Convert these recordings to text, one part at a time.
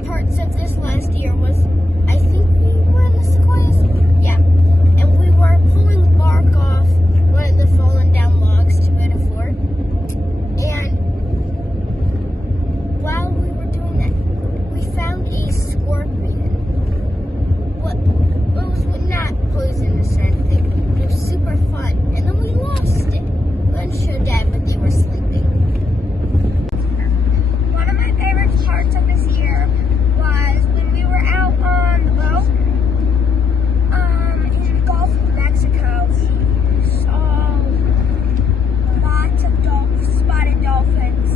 favorite parts of this last year was, I think we were in the sequoias. Yeah. And we were pulling bark off one of the fallen down logs to build a fort. And while we were doing that, we found a scorpion. What? It was not poisonous or anything. It was super fun. And then we lost it. We weren't sure Dad, but they were sleeping. One of my favorite parts of this year was when we were out on the boat in the Gulf of Mexico. We saw lots of spotted dolphins,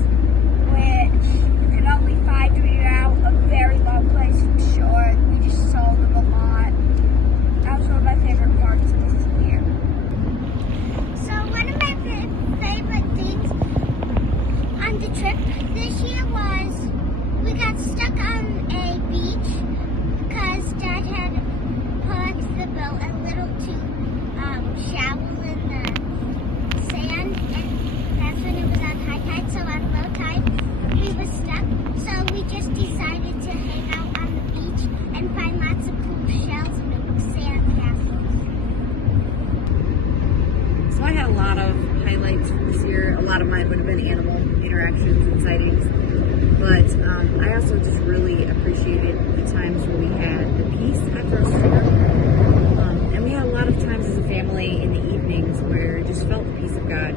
which you could only find when you're out a very long place from shore. We just saw them a lot. That was one of my favorite parts of this year. So one of my favorite things on the trip this year was we got stuck on a beach because Dad had parked the boat a little too shallow in the sand, and that's when it was on high tide. So on low tide we were stuck, so we just decided to hang out on the beach and find lots of cool shells and make sand castles. So I had a lot of highlights from this year. A lot of mine would have been animal interactions and sightings. But I also just really appreciated the times where we had the peace after a storm. And we had a lot of times as a family in the evenings where it just felt the peace of God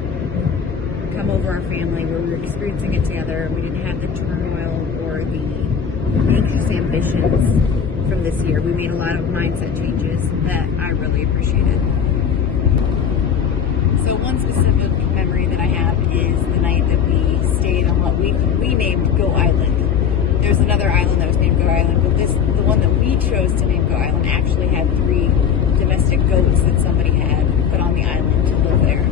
come over our family, where we were experiencing it together. We didn't have the turmoil or the anxious ambitions from this year. We made a lot of mindset changes that I really appreciated. So one specific memory that I have is the night that we stayed on what we named Go Island. There's another island that was named Go Island, but the one that we chose to name Go Island actually had 3 domestic goats that somebody had put on the island to live there.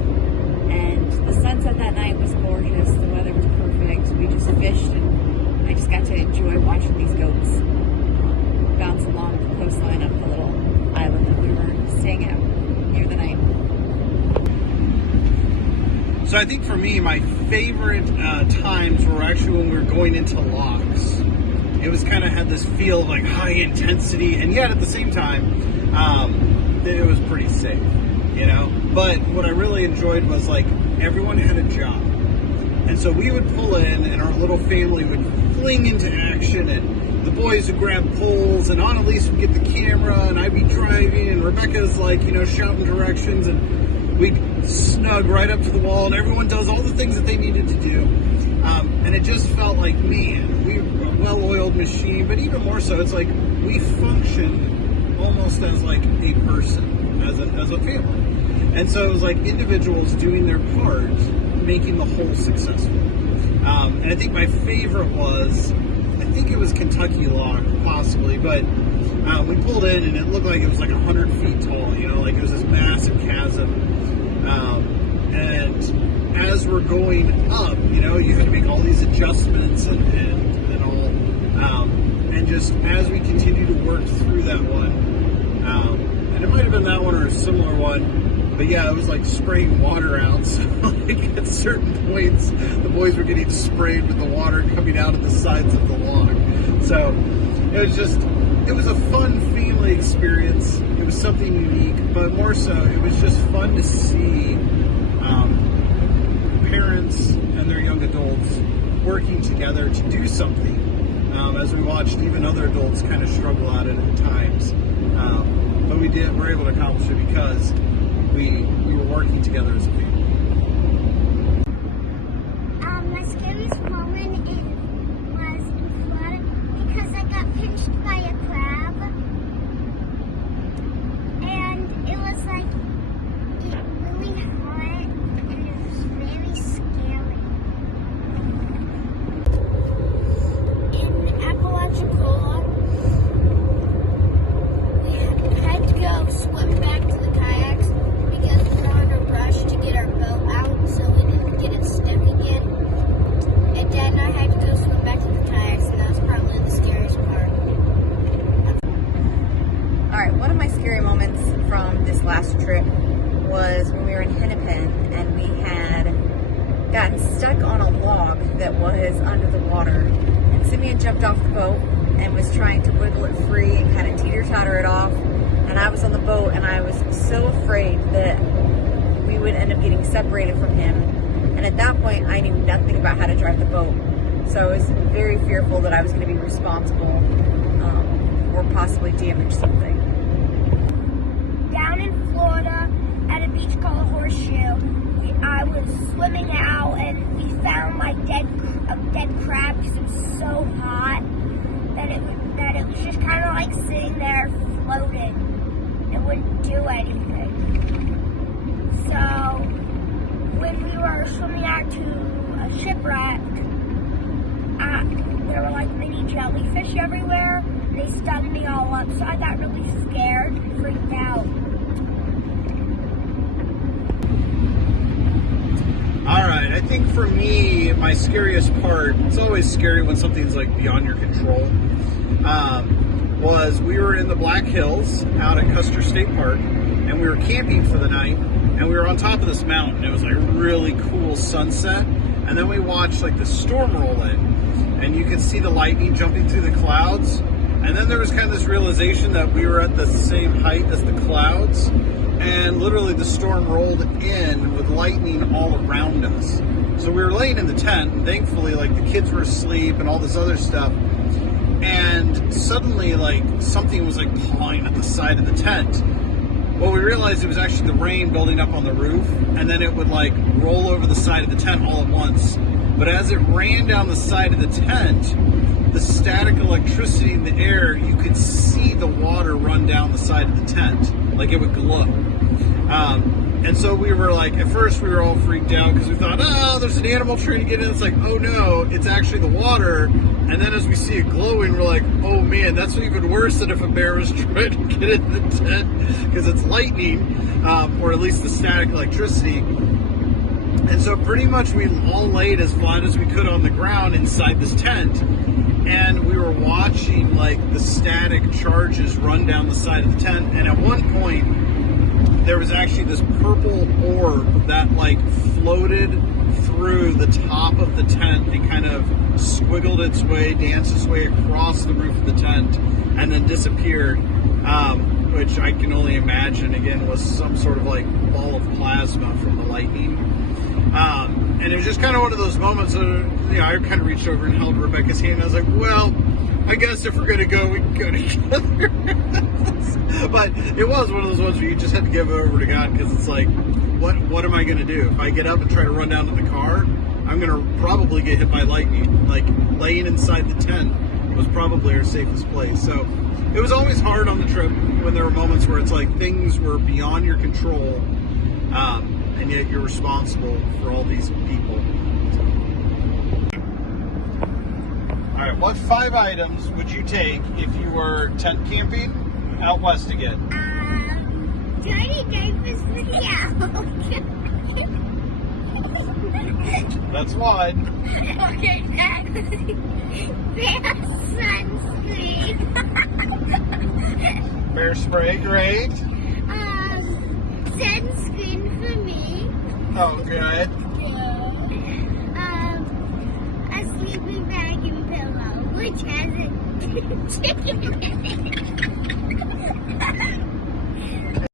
And the sunset that night was gorgeous. The weather was perfect. We just fished, and I just got to enjoy watching these goats bounce along the coastline of the little island that we were staying at near the night. So I think for me, my favorite times were actually when we were going into locks. It was kind of had this feel of like high intensity, and yet at the same time, it was pretty safe, you know? But what I really enjoyed was like everyone had a job. And so we would pull in and our little family would fling into action, and the boys would grab poles, and Annalise would get the camera, and I'd be driving, and Rebecca's like, you know, shouting directions, and we'd snug right up to the wall, and everyone does all the things that they needed to do. And it just felt like, man, we were a well-oiled machine, but even more so, it's like we functioned almost as like a person, as a family. And so it was like individuals doing their part, making the whole successful. And I think my favorite was, I think it was Kentucky Lock, possibly, but we pulled in and it looked like it was like 100 feet tall, you know, like it was this massive chasm. And as we're going up, you know, you had to make all these adjustments and all. And just as we continue to work through that one, and it might have been that one or a similar one, but yeah, it was like spraying water out. So like at certain points, the boys were getting sprayed with the water coming out of the sides of the log. So it was a fun family experience. It was something unique, but more so, it was just fun to see parents and their young adults working together to do something, as we watched even other adults kind of struggle at it at times. But we were able to accomplish it because we were working together as a family. My scariest moment was in Florida because I got pinched by a crab, and it was like really hot, and it was very scary. In Apalachicola, we had to go swim back to the kayaks because we were on a rush to get our boat out so we didn't get it stuck again. And Dad and I had to go swim back to the kayaks, and that was probably the scariest part. Alright, one of my scary moments from this last trip was when we were in Hennepin and we had gotten stuck on a log that was under the water. And Simeon jumped off the boat and trying to wiggle it free and kind of teeter-totter it off. And I was on the boat, and I was so afraid that we would end up getting separated from him. And at that point, I knew nothing about how to drive the boat. So I was very fearful that I was going to be responsible or possibly damage something. Down in Florida, at a beach called Horseshoe, I was swimming out and we found like dead crab because it was so hot that it was just kind of like sitting there floating. It wouldn't do anything. So when we were swimming out to a shipwreck, there were like mini jellyfish everywhere. They stung me all up, so I got really scared and freaked out. All right, I think for me, my scariest part, it's always scary when something's like beyond your control, was we were in the Black Hills out at Custer State Park, and we were camping for the night, and we were on top of this mountain. It was like a really cool sunset, and then we watched like the storm roll in, and you could see the lightning jumping through the clouds, and then there was kind of this realization that we were at the same height as the clouds, and literally the storm rolled in with lightning all around us. So we were laying in the tent, and thankfully like the kids were asleep and all this other stuff, and suddenly like something was like pawing at the side of the tent. Well, we realized it was actually the rain building up on the roof, and then it would like roll over the side of the tent all at once. But as it ran down the side of the tent, the static electricity in the air, you could see the water run down the side of the tent, like it would glow. And so we were like, at first we were all freaked out because we thought, oh, there's an animal trying to get in. It's like, oh no, it's actually the water. And then as we see it glowing, we're like, oh man, that's even worse than if a bear was trying to get in the tent because it's lightning, or at least the static electricity. And so pretty much we all laid as flat as we could on the ground inside this tent. And we were watching like the static charges run down the side of the tent. And at one point, there was actually this purple orb that like floated through the top of the tent and kind of squiggled its way, danced its way across the roof of the tent, and then disappeared, which I can only imagine, again, was some sort of like ball of plasma from the lightning. And it was just kind of one of those moments where, I kind of reached over and held Rebecca's hand, and I was like, well, I guess if we're going to go, we can go together. But it was one of those ones where you just had to give it over to God, because it's like, what am I going to do? If I get up and try to run down to the car, I'm going to probably get hit by lightning. Like, laying inside the tent was probably our safest place. So it was always hard on the trip when there were moments where it's like things were beyond your control, and yet you're responsible for all these people. All right, what 5 items would you take if you were tent camping out west again? Dirty diapers for the That's one. Okay, bear sunscreen. Bear spray, great. Sunscreen for me. Oh, good. A sleeping bag and pillow, which has a chicken in it.